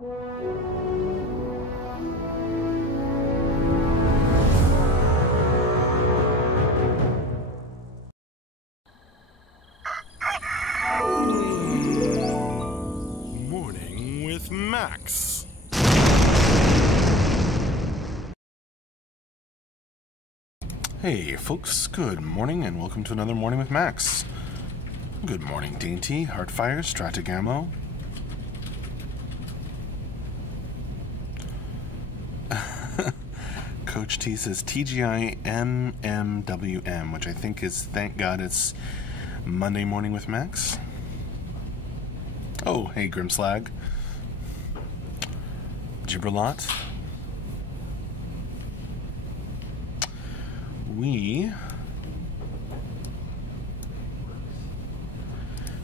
Morning with Max. Hey folks, good morning and welcome to another Morning with Max. Good morning, Dainty, Heartfire, Stratagamo. Coach T says TGI MMWM, which I think is thank God it's Monday Morning with Max. Oh, hey Grimslag. Gibberlot. We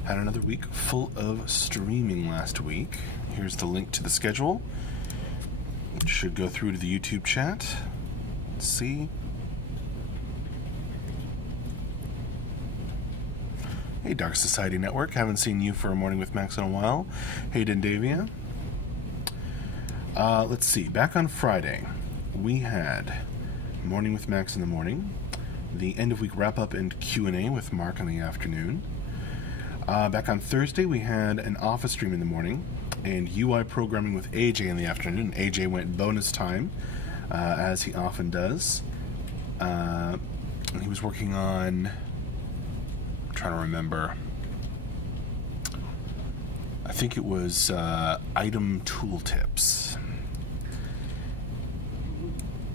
had another week full of streaming last week. Here's the link to the schedule. It should go through to the YouTube chat. Let's see. Hey, Dark Society Network. Haven't seen you for a Morning with Max in a while. Hey, Dendavia. Let's see. Back on Friday, we had Morning with Max in the morning, the end of week wrap up and Q&A with Mark in the afternoon. Back on Thursday, we had an office stream in the morning and UI programming with AJ in the afternoon. AJ went bonus time, as he often does. He was working on, I'm trying to remember, I think it was item tooltips.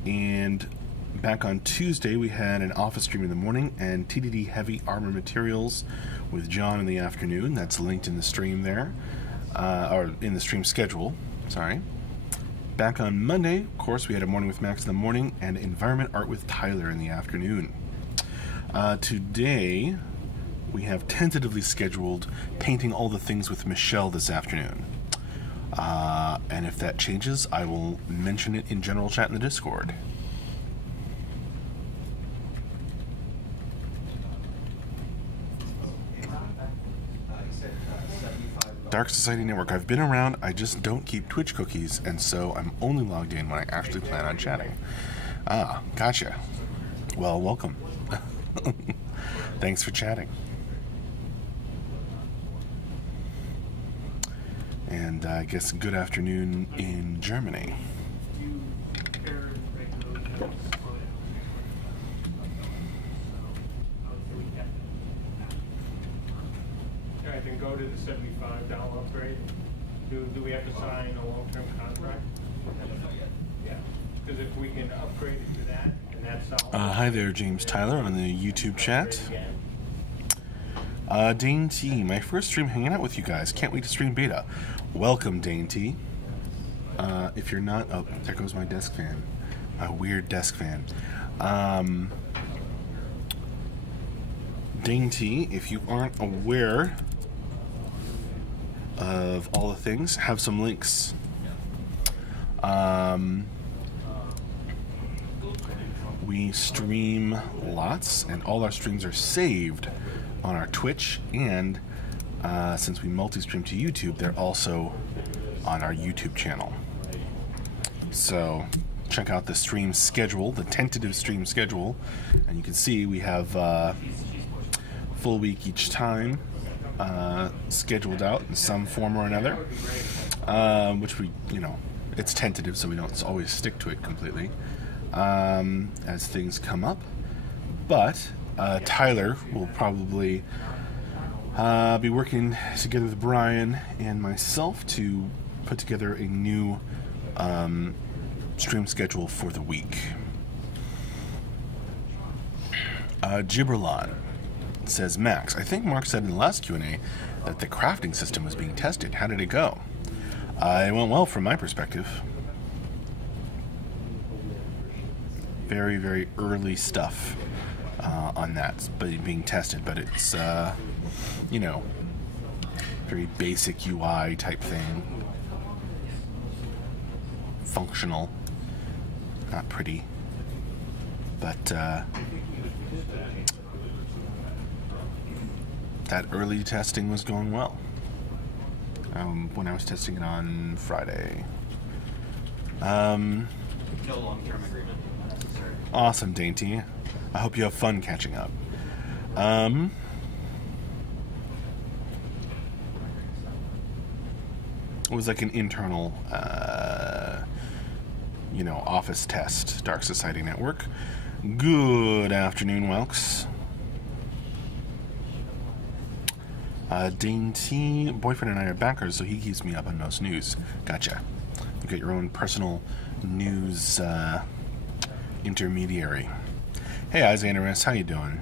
And back on Tuesday, we had an office stream in the morning and TDD Heavy Armor Materials with John in the afternoon. That's linked in the stream there, or in the stream schedule, sorry. Back on Monday, of course, we had a Morning with Max in the morning and Environment Art with Tyler in the afternoon. Today, we have tentatively scheduled Painting All the Things with Michelle this afternoon. And if that changes, I will mention it in general chat in the Discord. Dark Society Network. I've been around, I just don't keep Twitch cookies, and so I'm only logged in when I actually plan on chatting. Ah, gotcha. Well, welcome. Thanks for chatting. And I guess good afternoon in Germany. I can go to the $75 upgrade. Do we have to sign a long-term contract? Yeah, because if we can upgrade it to that, and that's all. Hi there, James Tyler on the YouTube chat. Dane T, my first stream hanging out with you guys. Can't wait to stream beta. Welcome, Dane T. If you're not, oh, there goes my desk fan. My weird desk fan. Dane T, if you aren't aware of all the things, have some links. We stream lots, and all our streams are saved on our Twitch, and since we multi-stream to YouTube, they're also on our YouTube channel. So check out the stream schedule, the tentative stream schedule, and you can see we have full week each time scheduled out in some form or another, which we, it's tentative, so we don't always stick to it completely as things come up. But Tyler will probably be working together with Brian and myself to put together a new stream schedule for the week. Gibberlon says, Max, I think Mark said in the last Q&A that the crafting system was being tested. How did it go? It went well from my perspective. Very, very early stuff on that being tested, but it's, very basic UI type thing. Functional. Not pretty. But, that early testing was going well. when I was testing it on Friday. No long-term agreement necessary. Awesome, Dainty. I hope you have fun catching up. It was like an internal, office test, Dark Society Network. Good afternoon, Welks. Dainty, boyfriend and I are backers, so he keeps me up on most news. Gotcha. You got your own personal news intermediary. Hey, Isaac, how you doing?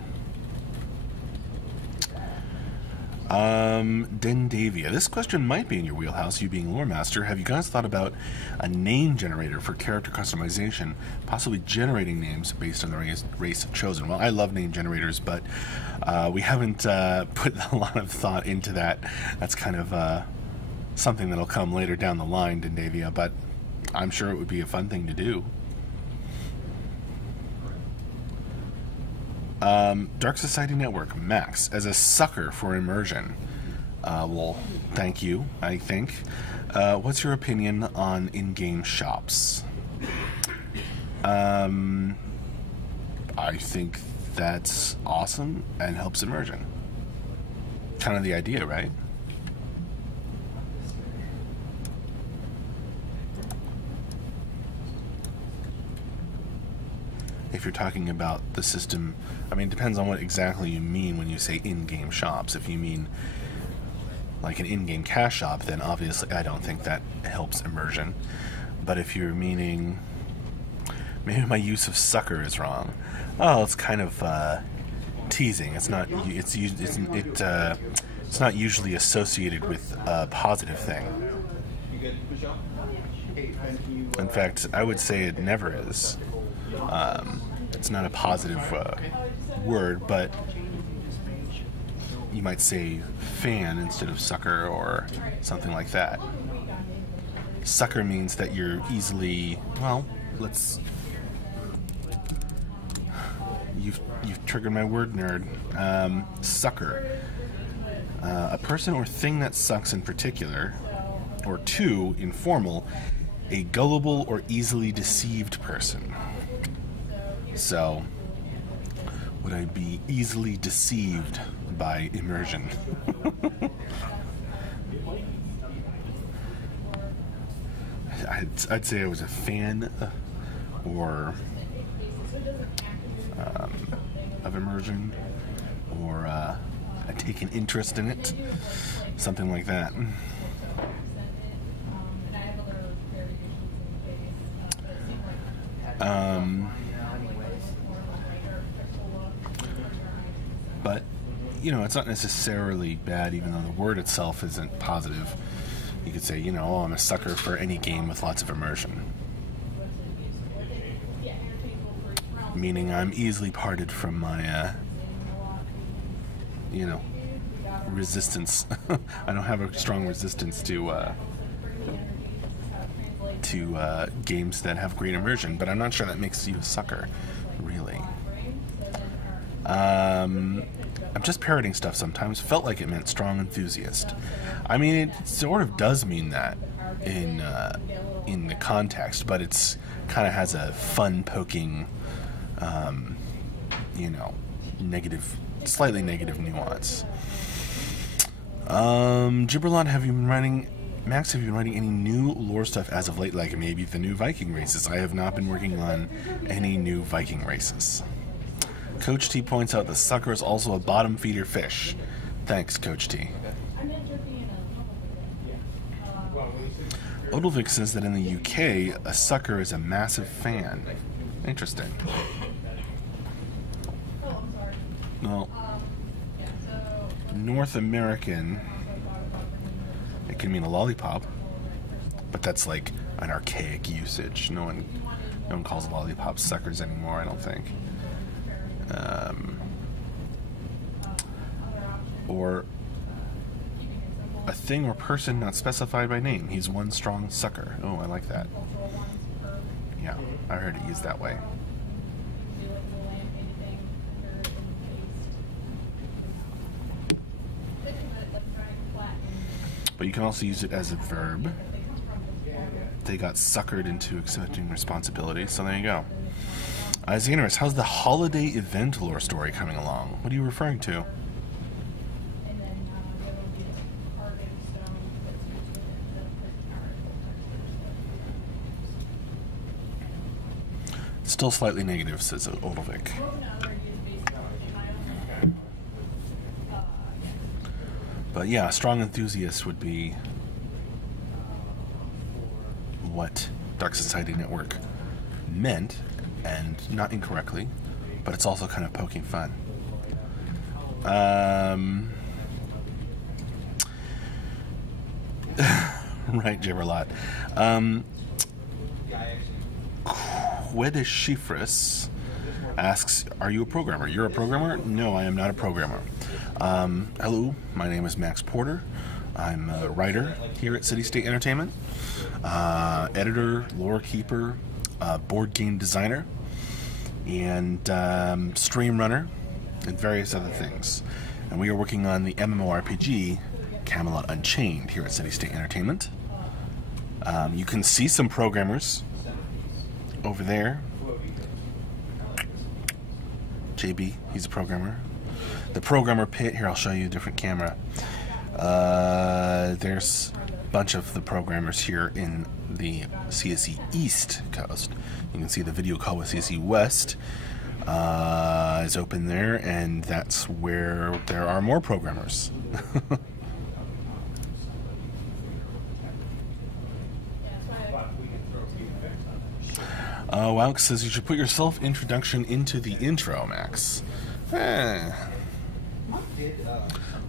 Dendavia. This question might be in your wheelhouse, you being lore master. Have you guys thought about a name generator for character customization, possibly generating names based on the race chosen? Well, I love name generators, but we haven't put a lot of thought into that. That's kind of something that'll come later down the line, Dendavia, but I'm sure it would be a fun thing to do. Dark Society Network, Max, as a sucker for immersion. Well, thank you, I think. What's your opinion on in-game shops? I think that's awesome and helps immersion. Kind of the idea, right? If you're talking about the system, I mean, it depends on what exactly you mean when you say in-game shops. If you mean like an in-game cash shop, then obviously I don't think that helps immersion. But if you're meaning, maybe my use of sucker is wrong. Oh, it's kind of teasing. It's not. It's not usually associated with a positive thing. You good, Michelle? In fact, I would say it never is. It's not a positive word, but you might say fan instead of sucker or something like that. Sucker means that you're easily, well, you've triggered my word nerd. Sucker. A person or thing that sucks in particular, or two, informal, a gullible or easily deceived person. So, would I be easily deceived by immersion? I'd say I was a fan or of immersion, or I take an interest in it, something like that. But, it's not necessarily bad, even though the word itself isn't positive. You could say, I'm a sucker for any game with lots of immersion. Meaning I'm easily parted from my, resistance. I don't have a strong resistance to games that have great immersion, but I'm not sure that makes you a sucker, really. I'm just parroting stuff sometimes. Felt like it meant strong enthusiast. I mean, it sort of does mean that in the context, but it's kind of has a fun poking, negative, slightly negative nuance. Gibberlon, Max, have you been writing any new lore stuff as of late, like maybe the new Viking races? I have not been working on any new Viking races. Coach T points out the sucker is also a bottom feeder fish. Thanks, Coach T. Odilvik says that in the UK, a sucker is a massive fan. Interesting. Well, North American, it can mean a lollipop, but that's like an archaic usage. No one calls lollipops suckers anymore, I don't think. Or a thing or person not specified by name. He's one strong sucker. Oh, I like that. Yeah, I heard it used that way. but you can also use it as a verb. They got suckered into accepting responsibility, so there you go. Xanarus, how's the holiday event lore story coming along? What are you referring to? Still slightly negative, says Odilvik. But yeah, strong enthusiast would be what Dark Society Network meant, and not incorrectly, but it's also kind of poking fun. Right, Jibberlot. Quedishifris asks, are you a programmer? You're a programmer? No, I am not a programmer. Hello, my name is Max Porter. I'm a writer here at City State Entertainment, editor, lore keeper, board game designer, and stream runner, and various other things. And we are working on the MMORPG Camelot Unchained here at City State Entertainment. You can see some programmers over there. JB, he's a programmer. The programmer pit, here I'll show you a different camera. There's a bunch of the programmers here in the CSE East Coast. You can see the video call with CSE West is open there, and that's where there are more programmers. Waux says you should put your self-introduction into the intro, Max.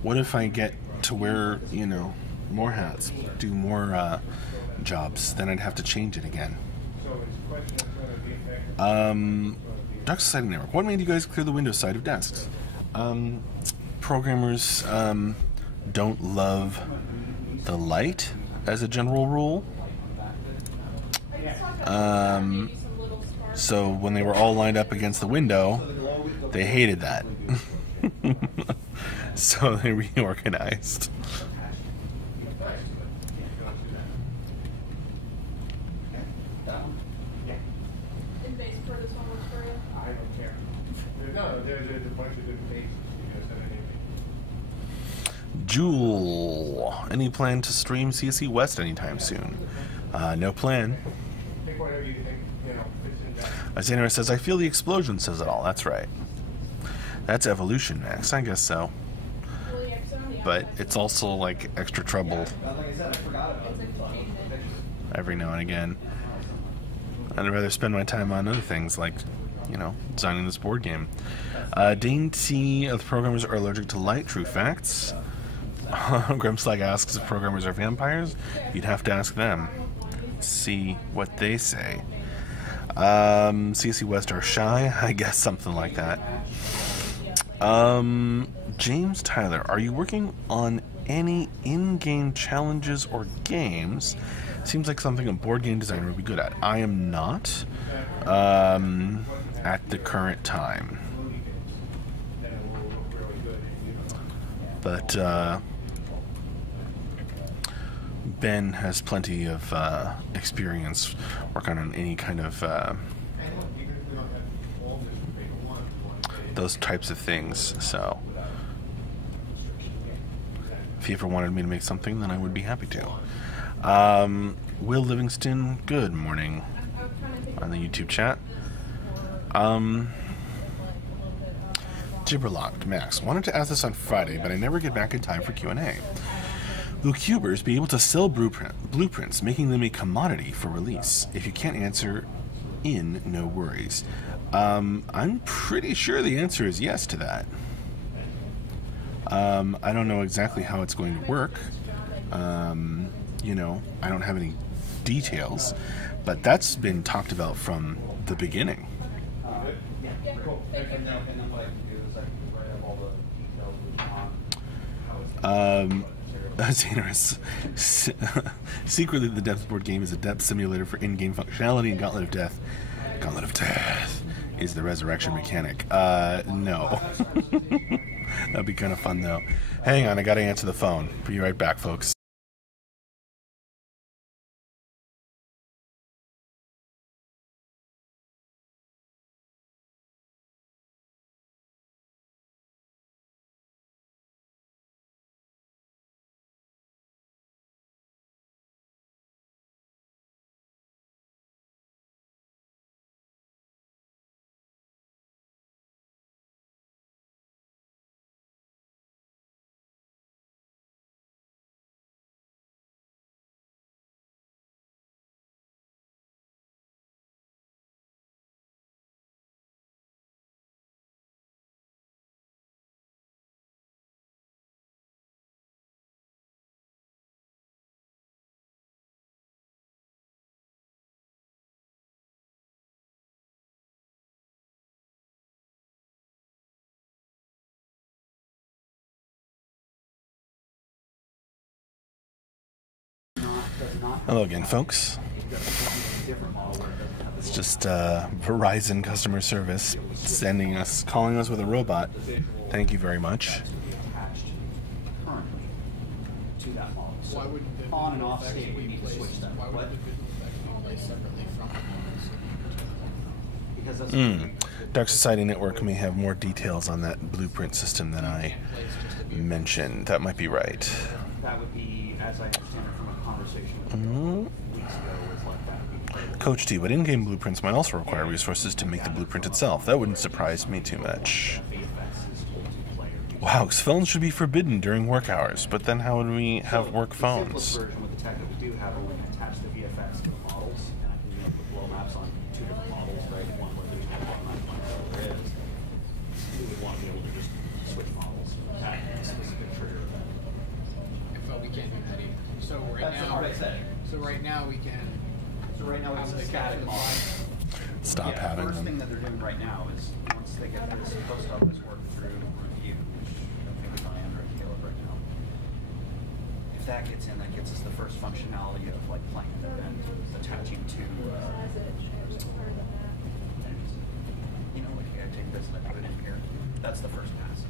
What if I get to wear, you know, more hats, do more jobs? Then I'd have to change it again. Dark Society Network. What made you guys clear the Windows side of desks? Programmers don't love the light as a general rule. So when they were all lined up against the window, they hated that. So they reorganized. Jewel, any plan to stream CSE West anytime soon? No plan. Xanarus says, I feel the explosion says it all. That's right. That's evolution, Max. I guess so. But it's also like extra trouble every now and again. I'd rather spend my time on other things like, you know, designing this board game. Dainty, the programmers are allergic to light. True facts. Grimslag asks if programmers are vampires. You'd have to ask them. See what they say. CSE West are shy. I guess something like that. James Tyler, are you working on any in-game challenges or games? Seems like something a board game designer would be good at. I am not at the current time. But Ben has plenty of experience working on any kind of those types of things, so if he ever wanted me to make something, then I would be happy to. Will Livingston, good morning on the YouTube chat. Gibberlocked Max, wanted to ask this on Friday, but I never get back in time for Q&A. Will cubers be able to sell blueprints, making them a commodity for release? If you can't answer in, no worries. I'm pretty sure the answer is yes to that. I don't know exactly how it's going to work. You know, I don't have any details, but that's been talked about from the beginning. Secretly, the Depth board game is a depth simulator for in-game functionality, and Gauntlet of Death is the resurrection mechanic. No. That'd be kind of fun, though. Hang on, I gotta answer the phone. Be right back, folks. Hello again, folks. It's just Verizon customer service calling us with a robot. Thank you very much. To that model. So Why wouldn't the on and visual off effects state, we be need to placed- switch them. Why would What? the visual effects be placed separately from the models? Because that's Dark Society Network may have more details on that blueprint system than I mentioned. That might be right. that would be, as I understand it from a conversation with weeks ago, was like that would be playable. Coach T, but in-game blueprints might also require resources to make the blueprint itself. That wouldn't surprise me too much. VFX is told to player. Wow, phones should be forbidden during work hours, but then how would we have work The phones? simplest version with the tech that we do have, where we can attach the VFX to the models, and I can put blow maps on two different models, right? One where there's no blow map, one where there is. We would want to be able to just switch models at a specific trigger. But we can't do that either. So That's an alright setting. right now we can. So right now it's have a the static capture model. Stop Yeah, having the first thing them. that they're doing right now is once they get this post office work through review, which I think is on Android and Caleb right now. If that gets in, that gets us the first functionality of like playing an event, attaching to and, you know, like I take this and I put it in here. That's the first pass.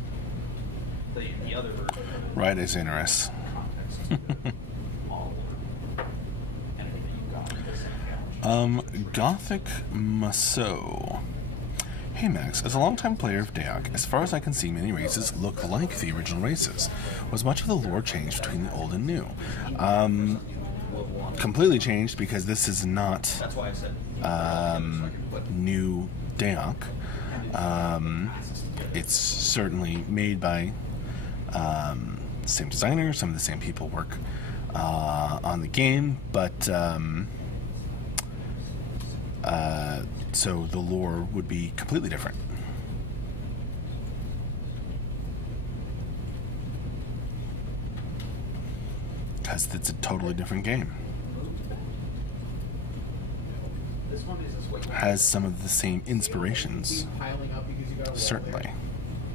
The other version Right as interesting. context to the model or anything that you've got. This challenge. Gothic Maso. Hey Max, as a longtime player of Deok, as far as I can see, many races look like the original races. Was much of the lore changed between the old and new? Completely changed because this is not That's why I said new Deok. It's certainly made by same designer, some of the same people work on the game, but so the lore would be completely different. Because it's a totally different game. this one is this way. Has some of the same inspirations, Keep piling up because you got a wall certainly. there.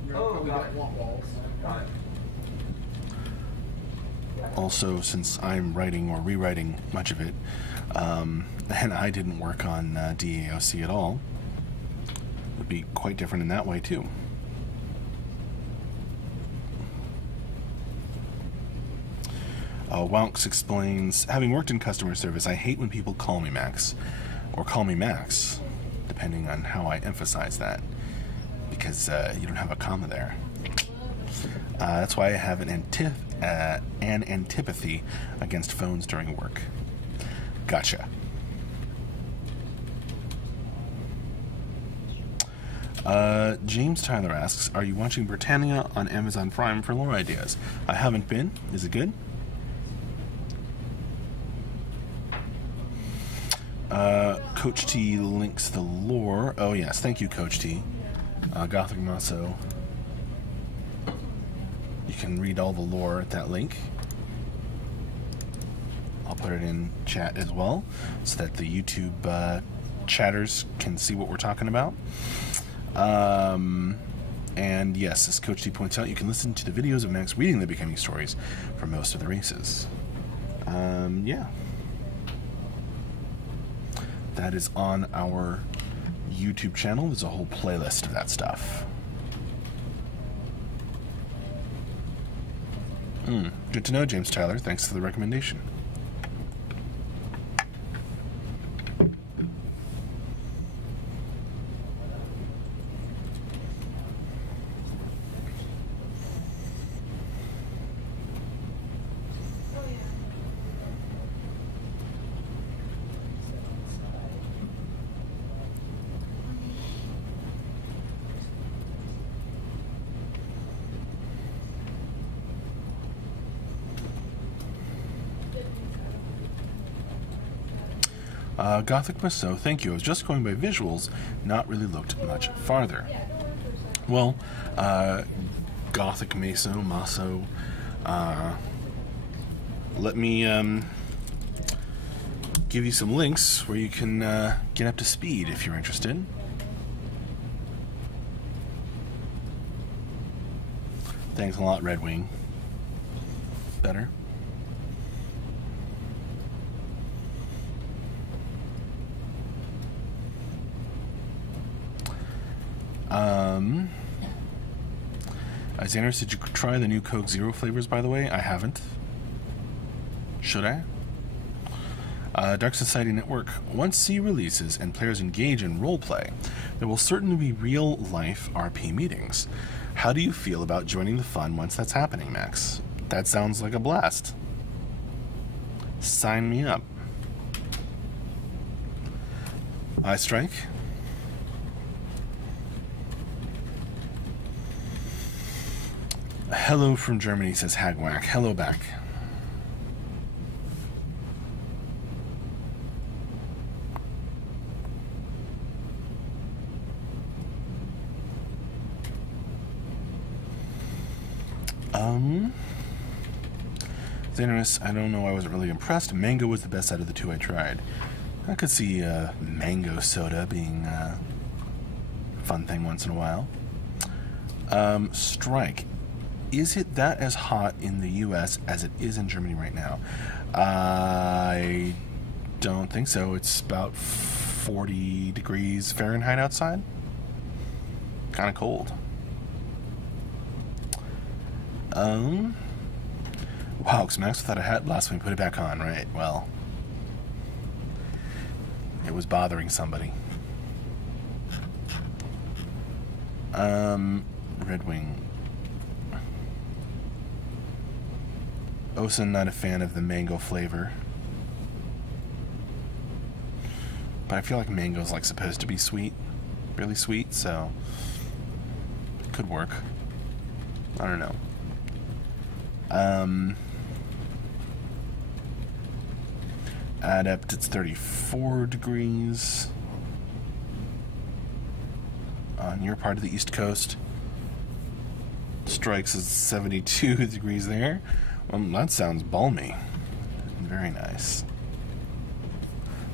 You Oh, probably got don't it. want walls. Got it. Also, since I'm writing or rewriting much of it, and I didn't work on DAOC at all, it would be quite different in that way too. Wonks explains, having worked in customer service, I hate when people call me Max, or call me Max, depending on how I emphasize that, because you don't have a comma there. That's why I have an antipathy against phones during work. Gotcha. James Tyler asks, are you watching Britannia on Amazon Prime for lore ideas? I haven't been. Is it good? Coach T links the lore. Oh yes, thank you, Coach T. Gothic Maso. You can read all the lore at that link. I'll put it in chat as well, so that the YouTube chatters can see what we're talking about. And yes, as Coach T points out, you can listen to the videos of Max reading the Becoming stories for most of the races. Yeah. That is on our YouTube channel. There's a whole playlist of that stuff. Good to know, James Tyler. Thanks for the recommendation. Gothic Maso, thank you. I was just going by visuals, not really looked much farther. Well, Gothic Maso, let me give you some links where you can get up to speed if you're interested. Thanks a lot, Red Wing. Better? Xander, did you try the new Coke Zero flavors, by the way? I haven't. Should I? Dark Society Network. Once C releases and players engage in roleplay, there will certainly be real-life RP meetings. How do you feel about joining the fun once that's happening, Max? That sounds like a blast. Sign me up. Strike. Hello from Germany, says Hagwack. Hello back. Xanarus, I don't know, I wasn't really impressed. Mango was the best out of the two I tried. I could see mango soda being a fun thing once in a while. Strike. Is it that as hot in the US as it is in Germany right now? I don't think so. It's about 40 degrees Fahrenheit outside. Kind of cold. Wow, because Max without a hat last week, put it back on, right? Well, it was bothering somebody. Red Wing. Osen, not a fan of the mango flavor. But I feel like mango's like supposed to be sweet. Really sweet, so it could work. I don't know. Adept, it's 34 degrees on your part of the East Coast. Strikes is 72 degrees there. Well, that sounds balmy. Very nice.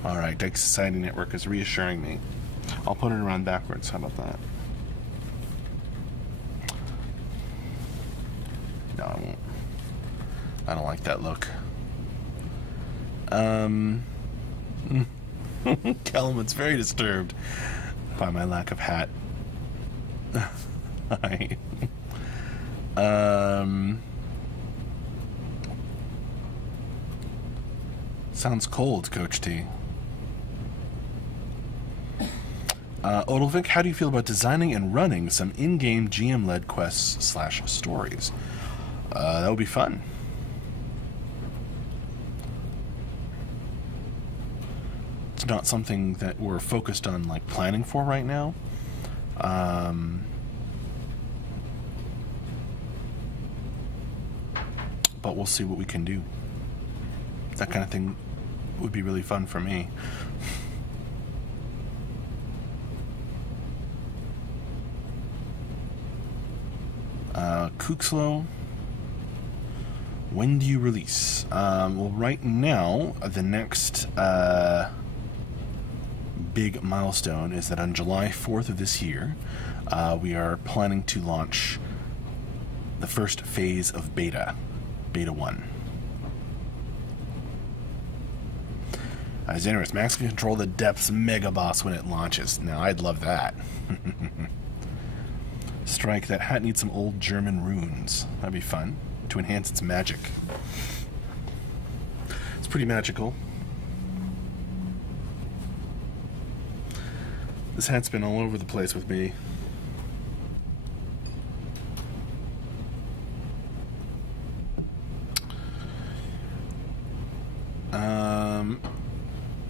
Alright, Dark Society Network is reassuring me. I'll put it around backwards. How about that? No, I won't. I don't like that look. Kelman's very disturbed by my lack of hat. Hi. Sounds cold, Coach T. Odilvik, how do you feel about designing and running some in-game GM-led quests / stories? That would be fun. It's not something that we're focused on, like, planning for right now. But we'll see what we can do. That kind of thing would be really fun for me. Kuxlow, when do you release? Well, right now, the next big milestone is that on July 4th of this year, we are planning to launch the first phase of Beta 1. Xanarus, Max can control the Depths Mega Boss when it launches. Now, I'd love that. Strike, that hat needs some old German runes. That'd be fun to enhance its magic. It's pretty magical. This hat's been all over the place with me.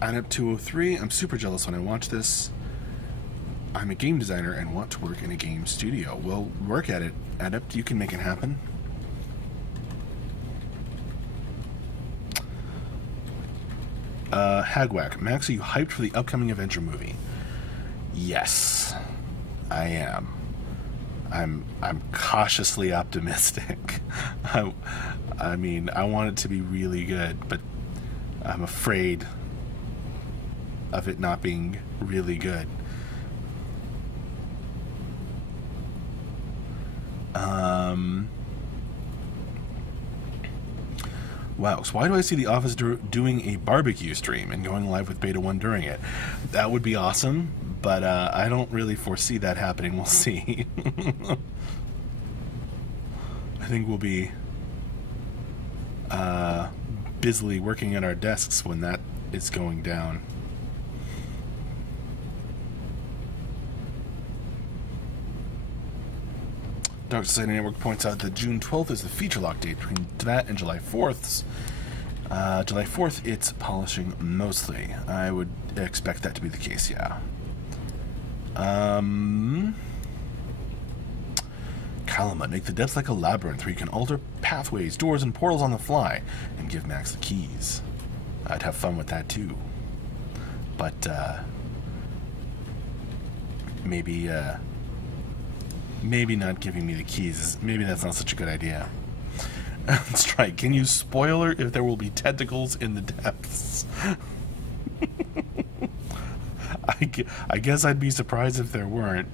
Adept 203, I'm super jealous when I watch this. I'm a game designer and want to work in a game studio. Well, work at it, Adept. You can make it happen. Hagwack, Max, are you hyped for the upcoming Avenger movie? Yes, I am. I'm cautiously optimistic. I mean, I want it to be really good, but I'm afraid of it not being really good. Wow, so why do I see The Office doing a barbecue stream and going live with Beta 1 during it? That would be awesome, But I don't really foresee that happening. We'll see. I think we'll be busily working at our desks when that is going down. Dark Society Network points out that June 12th is the feature lock date. Between that and July 4th, July 4th, it's polishing mostly. I would expect that to be the case, yeah. Camelot, make the depths like a labyrinth where you can alter pathways, doors, and portals on the fly, and give Max the keys. I'd have fun with that too. But, maybe not giving me the keys, maybe that's not such a good idea. Strike, can you spoiler if there will be tentacles in the depths? I guess I'd be surprised if there weren't.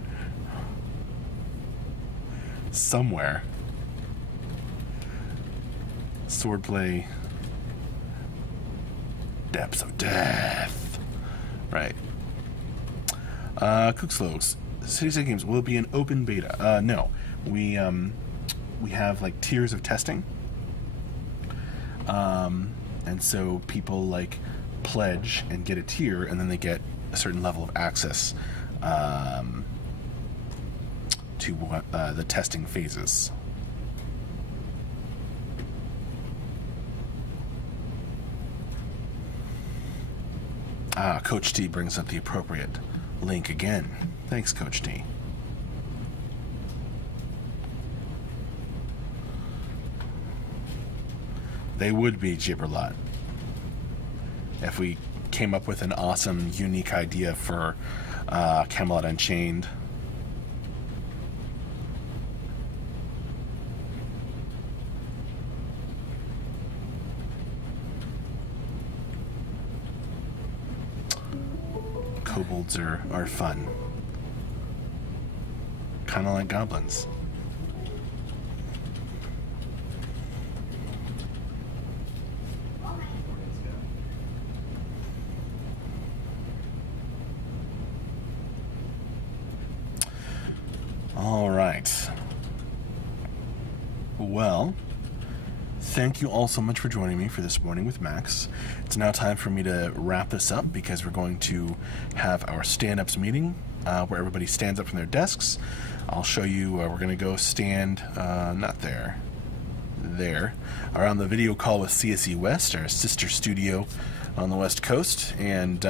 Somewhere. Swordplay. Depths of death. Right. Cookslows. City State Games, will it be an open beta? No. We have like tiers of testing. And so people like pledge and get a tier, and then they get a certain level of access to the testing phases. Coach T brings up the appropriate link again. Thanks, Coach T. They would be, Gibberlot, if we came up with an awesome, unique idea for Camelot Unchained. Kobolds are fun. Kind of like goblins. All right. Well, thank you all so much for joining me for this morning with Max. It's now time for me to wrap this up because we're going to have our stand-ups meeting where everybody stands up from their desks. I'll show you we're going to go stand, not there, there, around the video call with CSE West, our sister studio on the West Coast, and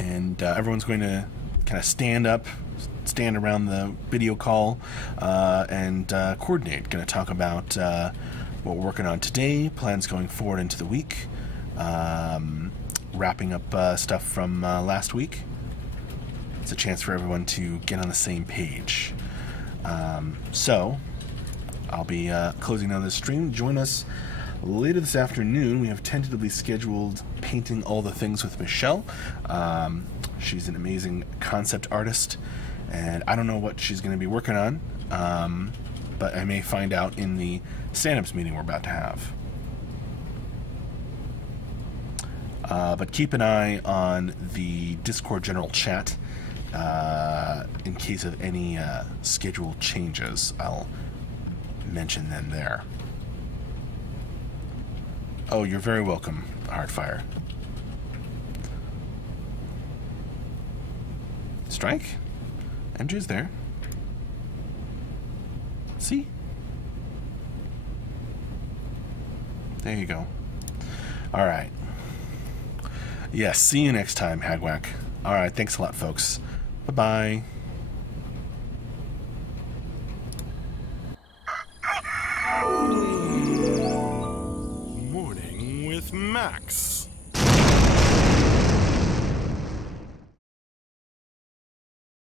everyone's going to kind of stand around the video call and coordinate. Going to talk about what we're working on today, plans going forward into the week, wrapping up stuff from last week. It's a chance for everyone to get on the same page. So I'll be closing down this stream. Join us later this afternoon. We have tentatively scheduled Painting All the Things with Michelle. She's an amazing concept artist, and I don't know what she's going to be working on, but I may find out in the stand-ups meeting we're about to have. But keep an eye on the Discord general chat in case of any schedule changes. I'll mention them there. Oh, you're very welcome, Heartfire. Strike? MJ's there. See? There you go. Alright. Yes, see you next time, Hagwack. Alright, thanks a lot, folks. Bye-bye. Morning with Max.